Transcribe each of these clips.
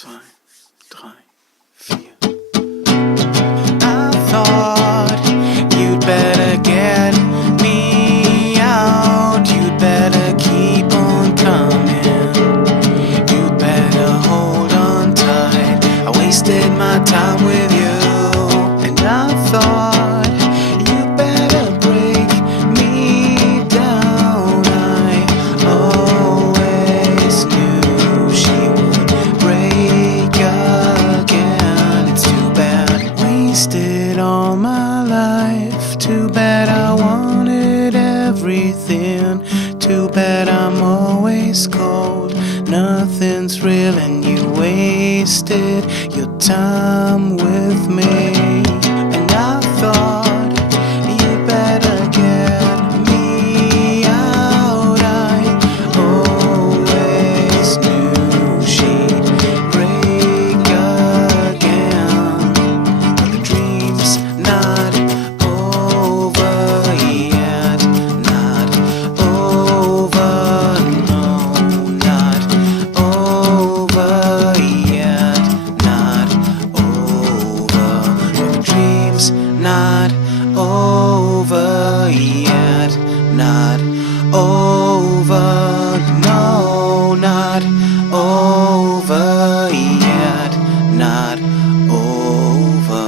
2, 3, 4. I thought you'd better get me out. You'd better keep on coming. You'd better hold on tight. I wasted my time with you. And I thought you'd better break me down. I always knew she would break again. It's too bad, wasted all my life. Too bad I wanted everything. Too bad I'm always cold. Nothing's real and you wasted your time with me. And I thought you'd better get me out. I always knew she'd break again. But the dream's not over yet. Not over, no, not over yet. Not over. But the dream's not over yet. Not over, no, not over yet. Not over.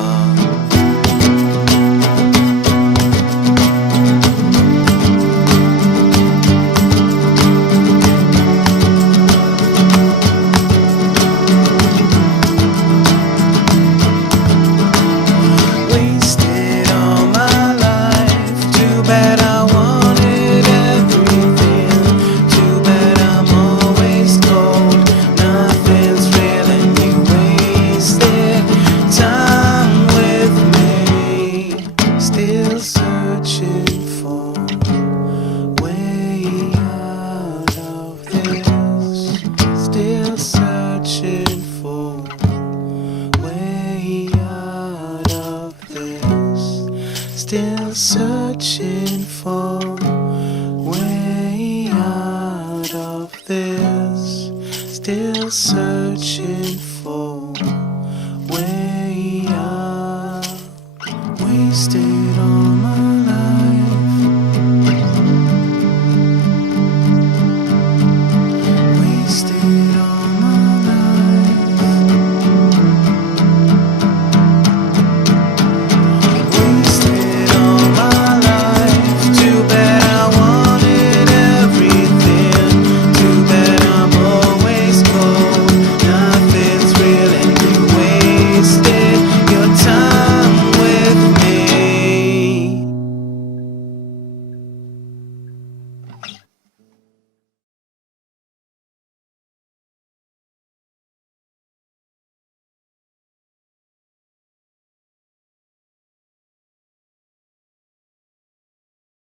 Wasted all my life. Too bad I wanted everything. Too bad I'm always cold. Nothing's real and you wasted time with me. Still searching for way out of this. Still searching for way out of this. Still searching for way out of this. Still searching